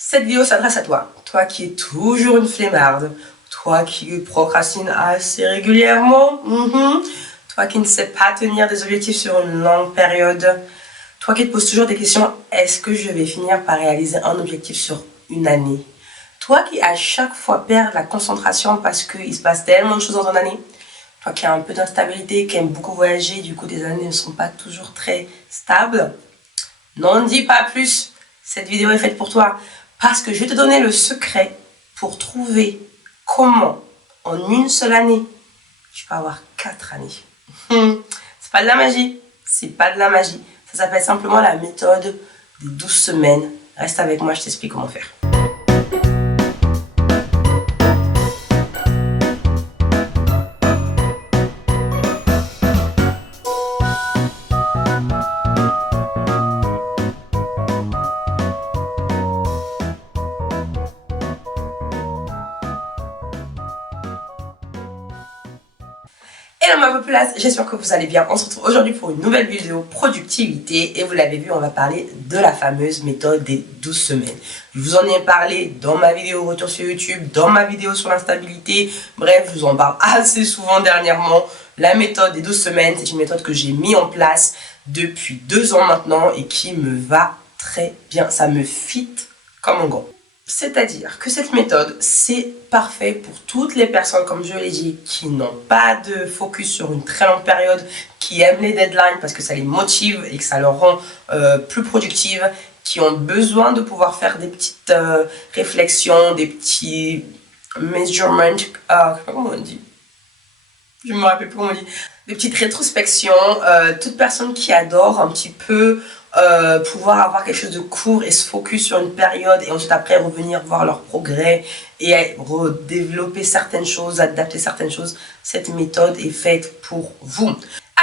Cette vidéo s'adresse à toi, toi qui es toujours une flemmarde, toi qui procrastine assez régulièrement, toi qui ne sais pas tenir des objectifs sur une longue période, toi qui te poses toujours des questions, est-ce que je vais finir par réaliser un objectif sur une année? Toi qui à chaque fois perds la concentration parce qu'il se passe tellement de choses dans ton année, toi qui as un peu d'instabilité, qui aime beaucoup voyager, du coup tes années ne sont pas toujours très stables, n'en dis pas plus, cette vidéo est faite pour toi. Parce que je vais te donner le secret pour trouver comment, en une seule année, tu peux avoir 4 années. C'est pas de la magie, c'est pas de la magie. Ça s'appelle simplement la méthode des 12 semaines. Reste avec moi, je t'explique comment faire. Hello ma populace, j'espère que vous allez bien. On se retrouve aujourd'hui pour une nouvelle vidéo productivité et vous l'avez vu, on va parler de la fameuse méthode des 12 semaines. Je vous en ai parlé dans ma vidéo retour sur YouTube, dans ma vidéo sur l'instabilité, bref, je vous en parle assez souvent dernièrement. La méthode des 12 semaines, c'est une méthode que j'ai mis en place depuis 2 ans maintenant et qui me va très bien, ça me fit comme un gant. C'est-à-dire que cette méthode, c'est parfait pour toutes les personnes, comme je l'ai dit, qui n'ont pas de focus sur une très longue période, qui aiment les deadlines parce que ça les motive et que ça leur rend plus productives, qui ont besoin de pouvoir faire des petites réflexions, des petits measurements, je sais pas comment on dit, je me rappelle plus comment on dit, des petites rétrospections, toute personne qui adore un petit peu pouvoir avoir quelque chose de court et se focus sur une période et ensuite après revenir voir leur progrès et redévelopper certaines choses, adapter certaines choses, cette méthode est faite pour vous.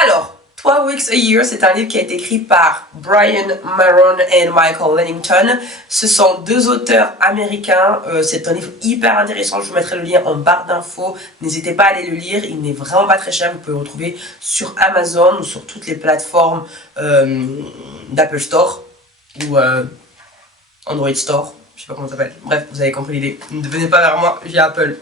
Alors, 12 Weeks a Year, c'est un livre qui a été écrit par Brian Maron et Michael Lennington. Ce sont 2 auteurs américains. C'est un livre hyper intéressant. Je vous mettrai le lien en barre d'infos. N'hésitez pas à aller le lire. Il n'est vraiment pas très cher. Vous pouvez le retrouver sur Amazon ou sur toutes les plateformes d'Apple Store ou Android Store. Je sais pas comment ça s'appelle. Bref, vous avez compris l'idée. Ne venez pas vers moi via Apple.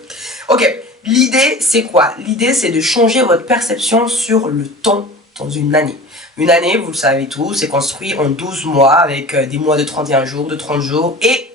Ok, l'idée c'est quoi? L'idée c'est de changer votre perception sur le temps dans une année. Une année, vous le savez tous, c'est construit en 12 mois avec des mois de 31 jours, de 30 jours et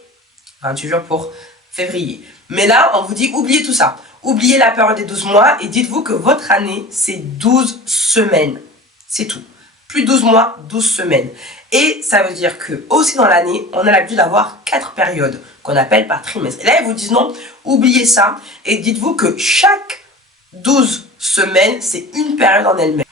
28 jours pour février. Mais là, on vous dit, oubliez tout ça. Oubliez la période des 12 mois et dites-vous que votre année, c'est 12 semaines. C'est tout. Plus 12 mois, 12 semaines. Et ça veut dire que aussi dans l'année, on a l'habitude d'avoir 4 périodes qu'on appelle par trimestre. Et là, ils vous disent non, oubliez ça et dites-vous que chaque 12 semaines, c'est une période en elle-même.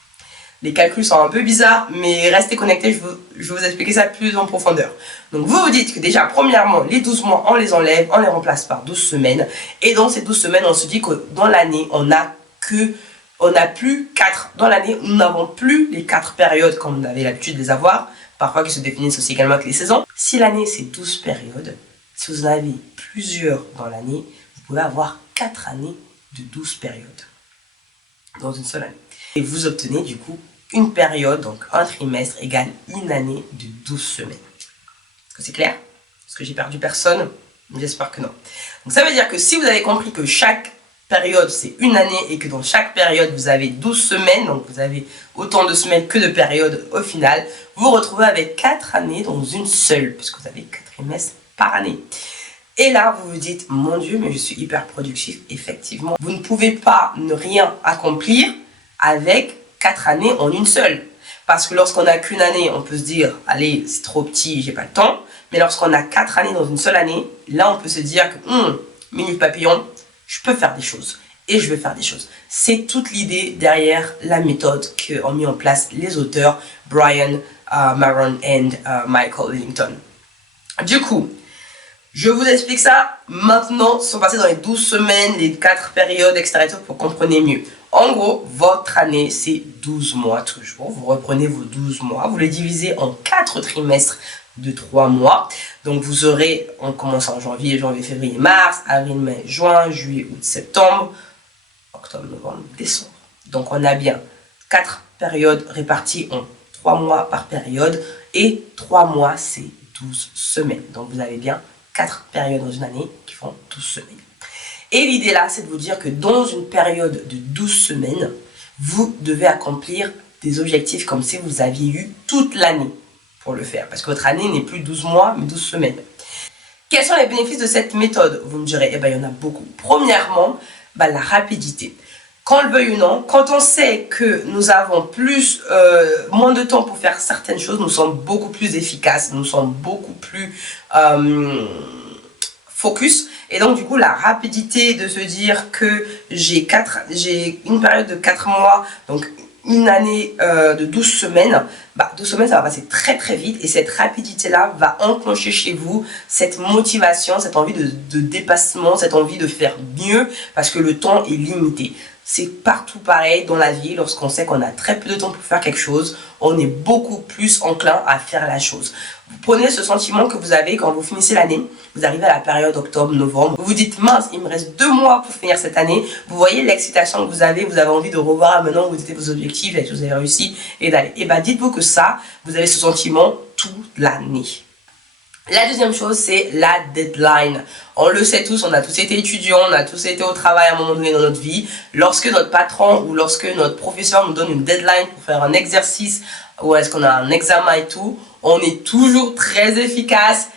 Les calculs sont un peu bizarres, mais restez connectés, je vais vous expliquer ça plus en profondeur. Donc vous vous dites que déjà, premièrement, les 12 mois, on les enlève, on les remplace par 12 semaines. Et dans ces 12 semaines, on se dit que dans l'année, on n'a plus 4. Dans l'année, nous n'avons plus les 4 périodes comme on avait l'habitude de les avoir, parfois qui se définissent aussi également avec les saisons. Si l'année, c'est 12 périodes, si vous en avez plusieurs dans l'année, vous pouvez avoir 4 années de 12 périodes dans une seule année. Et vous obtenez du coup une période, donc un trimestre égale une année de 12 semaines. Est-ce que c'est clair? Est-ce que j'ai perdu personne? J'espère que non. Donc ça veut dire que si vous avez compris que chaque période c'est une année et que dans chaque période vous avez 12 semaines, donc vous avez autant de semaines que de périodes au final, vous vous retrouvez avec 4 années dans une seule, puisque vous avez 4 trimestres par année. Et là, vous vous dites, mon Dieu, mais je suis hyper productif, effectivement. Vous ne pouvez pas ne rien accomplir avec 4 années en une seule. Parce que lorsqu'on n'a qu'une année, on peut se dire, allez, c'est trop petit, j'ai pas le temps. Mais lorsqu'on a 4 années dans une seule année, là, on peut se dire que, minute papillon, je peux faire des choses. Et je vais faire des choses. C'est toute l'idée derrière la méthode qu'ont mis en place les auteurs Brian Maron et Michael Lennington. Du coup, je vous explique ça maintenant, sans passer dans les 12 semaines, les 4 périodes, etc. pour comprendre mieux. En gros, votre année, c'est 12 mois toujours. Vous reprenez vos 12 mois, vous les divisez en 4 trimestres de 3 mois. Donc, vous aurez, on commence en janvier, février, mars, avril, mai, juin, juillet, août, septembre, octobre, novembre, décembre. Donc, on a bien 4 périodes réparties en 3 mois par période. Et 3 mois, c'est 12 semaines. Donc, vous avez bien 4 périodes dans une année qui font 12 semaines. Et l'idée là, c'est de vous dire que dans une période de 12 semaines, vous devez accomplir des objectifs comme si vous aviez eu toute l'année pour le faire. Parce que votre année n'est plus 12 mois, mais 12 semaines. Quels sont les bénéfices de cette méthode? Vous me direz, eh bien, il y en a beaucoup. Premièrement, la rapidité. Qu'on le veuille ou non, quand on sait que nous avons moins de temps pour faire certaines choses, nous sommes beaucoup plus efficaces, nous sommes beaucoup plus focus. Et donc, du coup, la rapidité de se dire que j'ai une période de 4 mois, donc une année de 12 semaines, 12 semaines, ça va passer très très vite. Et cette rapidité-là va enclencher chez vous cette motivation, cette envie de dépassement, cette envie de faire mieux parce que le temps est limité. C'est partout pareil dans la vie, lorsqu'on sait qu'on a très peu de temps pour faire quelque chose, on est beaucoup plus enclin à faire la chose. Vous prenez ce sentiment que vous avez quand vous finissez l'année, vous arrivez à la période octobre-novembre, vous vous dites mince, il me reste 2 mois pour finir cette année, vous voyez l'excitation que vous avez envie de revoir maintenant, vous étiez vos objectifs, et que vous avez réussi et d'aller. Et dites-vous que ça, vous avez ce sentiment toute l'année. La deuxième chose, c'est la deadline. On le sait tous, on a tous été étudiants, on a tous été au travail à un moment donné dans notre vie. Lorsque notre patron ou lorsque notre professeur nous donne une deadline pour faire un exercice ou est-ce qu'on a un examen et tout, on est toujours très efficace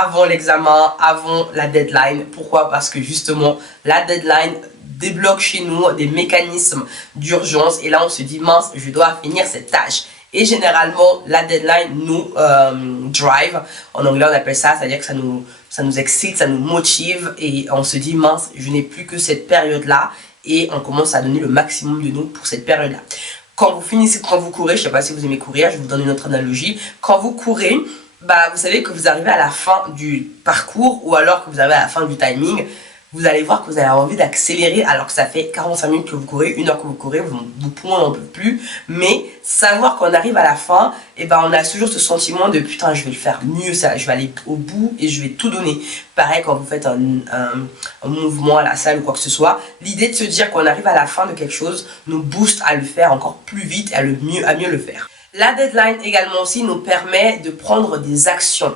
avant l'examen, avant la deadline. Pourquoi? Parce que justement, la deadline débloque chez nous des mécanismes d'urgence et là, on se dit mince, je dois finir cette tâche. Et généralement, la deadline nous drive. En anglais, on appelle ça, c'est-à-dire que ça nous excite, ça nous motive. Et on se dit, mince, je n'ai plus que cette période-là. Et on commence à donner le maximum de nous pour cette période-là. Quand vous courez, je ne sais pas si vous aimez courir, je vais vous donner une autre analogie. Quand vous courez, vous savez que vous arrivez à la fin du parcours ou alors que vous arrivez à la fin du timing. Vous allez voir que vous avez envie d'accélérer alors que ça fait 45 minutes que vous courez, 1 heure que vous courez, vos poumons n'en peuvent plus. Mais savoir qu'on arrive à la fin, on a toujours ce sentiment de putain, je vais le faire mieux, ça, je vais aller au bout et je vais tout donner. Pareil quand vous faites un mouvement à la salle ou quoi que ce soit, l'idée de se dire qu'on arrive à la fin de quelque chose nous booste à le faire encore plus vite et à mieux le faire. La deadline également aussi nous permet de prendre des actions.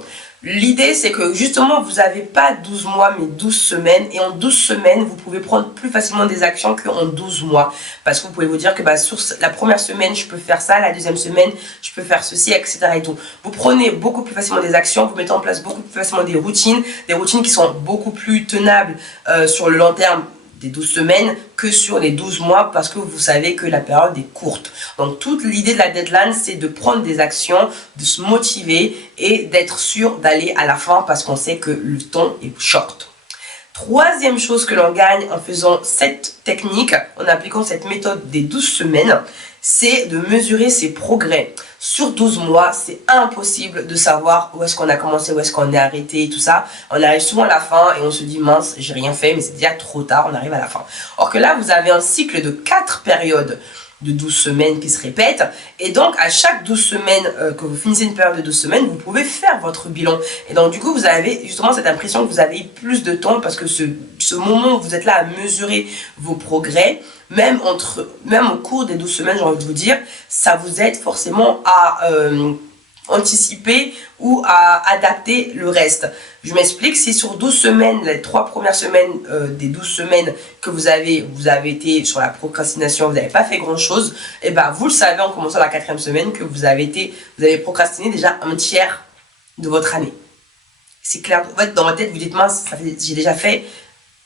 L'idée, c'est que justement, vous n'avez pas 12 mois, mais 12 semaines. Et en 12 semaines, vous pouvez prendre plus facilement des actions qu'en 12 mois. Parce que vous pouvez vous dire que sur la première semaine, je peux faire ça. La deuxième semaine, je peux faire ceci, etc. Et tout. Vous prenez beaucoup plus facilement des actions. Vous mettez en place beaucoup plus facilement des routines. Des routines qui sont beaucoup plus tenables sur le long terme des 12 semaines que sur les 12 mois parce que vous savez que la période est courte. Donc toute l'idée de la deadline, c'est de prendre des actions, de se motiver et d'être sûr d'aller à la fin parce qu'on sait que le temps est short. Troisième chose que l'on gagne en faisant cette technique, en appliquant cette méthode des 12 semaines, c'est de mesurer ses progrès. Sur 12 mois, c'est impossible de savoir où est-ce qu'on a commencé, où est-ce qu'on est arrêté et tout ça. On arrive souvent à la fin et on se dit mince, j'ai rien fait, mais c'est déjà trop tard, on arrive à la fin. Or que là, vous avez un cycle de 4 périodes de 12 semaines qui se répètent. Et donc, à chaque 12 semaines, que vous finissez une période de 12 semaines, vous pouvez faire votre bilan. Et donc, du coup, vous avez justement cette impression que vous avez plus de temps parce que ce moment où vous êtes là à mesurer vos progrès, même au cours des 12 semaines, j'ai envie de vous dire, ça vous aide forcément à anticiper ou à adapter le reste. Je m'explique, si sur 12 semaines, les 3 premières semaines des 12 semaines que vous avez été sur la procrastination, vous n'avez pas fait grand chose, et vous le savez en commençant la 4e semaine que vous avez procrastiné déjà un tiers de votre année. C'est clair, en fait, dans votre tête, vous dites mince, j'ai déjà fait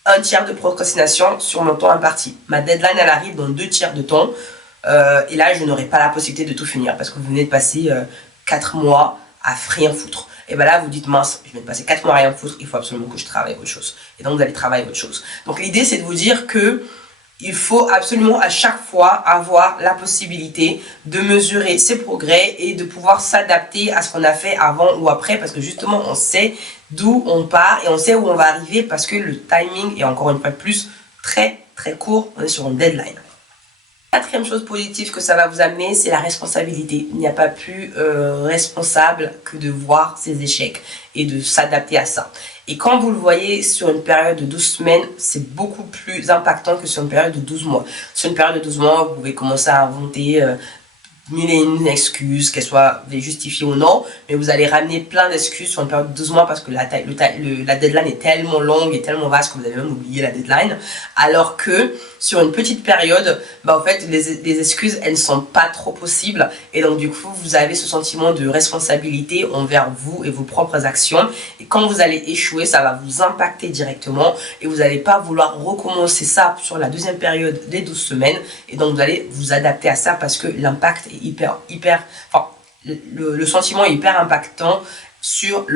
un tiers de procrastination sur mon temps imparti. Ma deadline, elle arrive dans 2 tiers de temps. Et là, je n'aurai pas la possibilité de tout finir parce que vous venez de passer 4 mois à rien foutre. Et là, vous dites mince, je viens de passer 4 mois à rien foutre, il faut absolument que je travaille autre chose. Et donc, vous allez travailler autre chose. Donc, l'idée, c'est de vous dire que il faut absolument à chaque fois avoir la possibilité de mesurer ses progrès et de pouvoir s'adapter à ce qu'on a fait avant ou après parce que justement on sait d'où on part et on sait où on va arriver parce que le timing est encore une fois plus très très court, on est sur une deadline. Quatrième chose positive que ça va vous amener, c'est la responsabilité. Il n'y a pas plus responsable que de voir ses échecs et de s'adapter à ça. Et quand vous le voyez sur une période de 12 semaines, c'est beaucoup plus impactant que sur une période de 12 mois. Sur une période de 12 mois, vous pouvez commencer à inventer mille et une excuses, qu'elles soient justifiées ou non, mais vous allez ramener plein d'excuses sur une période de 12 mois parce que la deadline est tellement longue et tellement vaste que vous avez même oublié la deadline, alors que sur une petite période, en fait, les excuses, elles ne sont pas trop possibles, et donc du coup, vous avez ce sentiment de responsabilité envers vous et vos propres actions, et quand vous allez échouer, ça va vous impacter directement, et vous n'allez pas vouloir recommencer ça sur la deuxième période des 12 semaines, et donc vous allez vous adapter à ça parce que l'impact est le sentiment est hyper impactant sur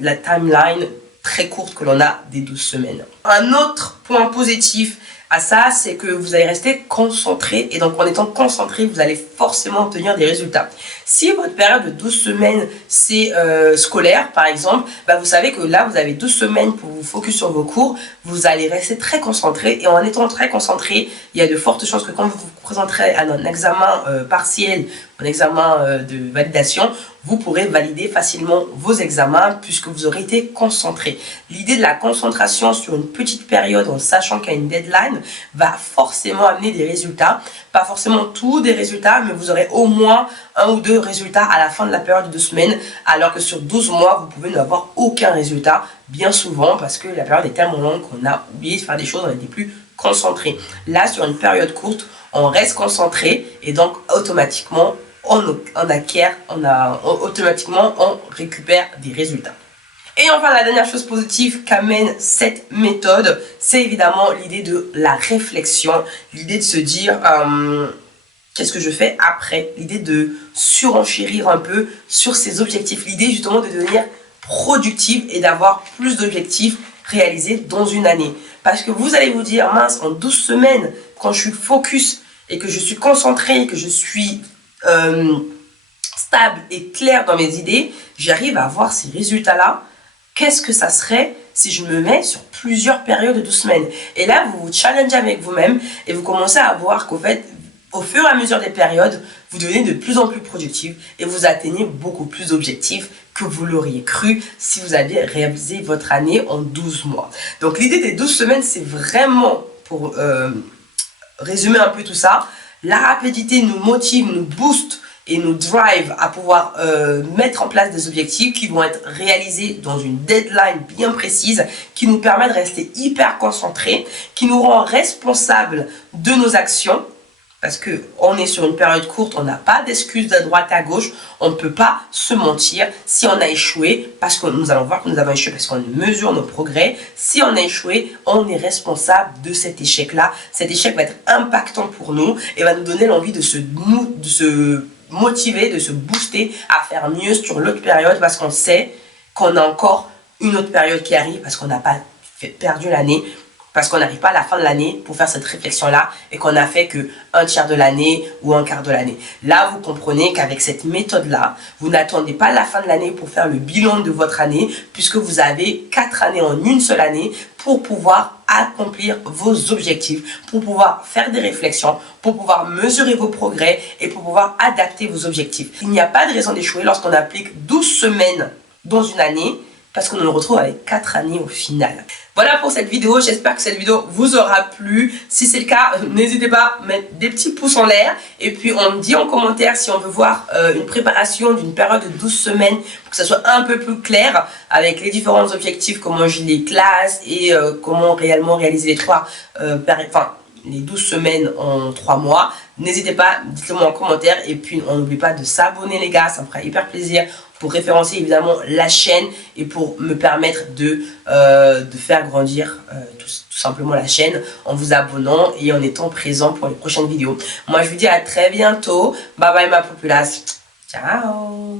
la timeline très courte que l'on a des 12 semaines. Un autre point positif à ça, c'est que vous allez rester concentré, et donc en étant concentré, vous allez forcément obtenir des résultats. Si votre période de 12 semaines, c'est scolaire par exemple, vous savez que là, vous avez 12 semaines pour vous focus sur vos cours, vous allez rester très concentré, et en étant très concentré, il y a de fortes chances que quand vous vous présenterez à un examen partiel, un examen de validation, vous pourrez valider facilement vos examens puisque vous aurez été concentré. L'idée de la concentration sur une petite période en sachant qu'il y a une deadline va forcément amener des résultats. Pas forcément tous des résultats, mais vous aurez au moins un ou deux résultats à la fin de la période de 2 semaines, alors que sur 12 mois, vous pouvez n'avoir aucun résultat, bien souvent parce que la période est tellement longue qu'on a oublié de faire des choses, on était plus concentré. Là, sur une période courte, on reste concentré et donc automatiquement, on récupère des résultats. Et enfin, la dernière chose positive qu'amène cette méthode, c'est évidemment l'idée de la réflexion, l'idée de se dire qu'est-ce que je fais après, l'idée de surenchérir un peu sur ses objectifs, l'idée justement de devenir productive et d'avoir plus d'objectifs réalisés dans une année. Parce que vous allez vous dire, mince, en 12 semaines, quand je suis focus et que je suis concentré, que je suis stable et clair dans mes idées, j'arrive à avoir ces résultats-là. Qu'est-ce que ça serait si je me mets sur plusieurs périodes de 12 semaines? Et là, vous vous challengez avec vous-même et vous commencez à voir qu'au fait, au fur et à mesure des périodes, vous devenez de plus en plus productif et vous atteignez beaucoup plus d'objectifs que vous l'auriez cru si vous aviez réalisé votre année en 12 mois. Donc l'idée des 12 semaines, c'est vraiment, pour résumer un peu tout ça, la rapidité nous motive, nous booste et nous drive à pouvoir mettre en place des objectifs qui vont être réalisés dans une deadline bien précise, qui nous permet de rester hyper concentrés, qui nous rend responsables de nos actions, parce qu'on est sur une période courte, on n'a pas d'excuses de droite à gauche, on ne peut pas se mentir. Si on a échoué, parce que nous allons voir que nous avons échoué parce qu'on mesure nos progrès, si on a échoué, on est responsable de cet échec-là. Cet échec va être impactant pour nous et va nous donner l'envie de se motiver, de se booster à faire mieux sur l'autre période parce qu'on sait qu'on a encore une autre période qui arrive parce qu'on n'a pas perdu l'année, parce qu'on n'arrive pas à la fin de l'année pour faire cette réflexion-là et qu'on n'a fait que un tiers de l'année ou un quart de l'année. Là, vous comprenez qu'avec cette méthode-là, vous n'attendez pas la fin de l'année pour faire le bilan de votre année puisque vous avez 4 années en une seule année pour pouvoir accomplir vos objectifs, pour pouvoir faire des réflexions, pour pouvoir mesurer vos progrès et pour pouvoir adapter vos objectifs. Il n'y a pas de raison d'échouer lorsqu'on applique 12 semaines dans une année parce qu'on le retrouve avec 4 années au final. Voilà pour cette vidéo, j'espère que cette vidéo vous aura plu. Si c'est le cas, n'hésitez pas à mettre des petits pouces en l'air. Et puis on me dit en commentaire si on veut voir une préparation d'une période de 12 semaines pour que ça soit un peu plus clair avec les différents objectifs, comment je les classe et comment réellement réaliser les 12 semaines en 3 mois. N'hésitez pas, dites-le moi en commentaire. Et puis on n'oublie pas de s'abonner les gars, ça me fera hyper plaisir pour référencer évidemment la chaîne et pour me permettre de faire grandir tout simplement la chaîne en vous abonnant et en étant présent pour les prochaines vidéos. Moi je vous dis à très bientôt. Bye bye ma populace. Ciao.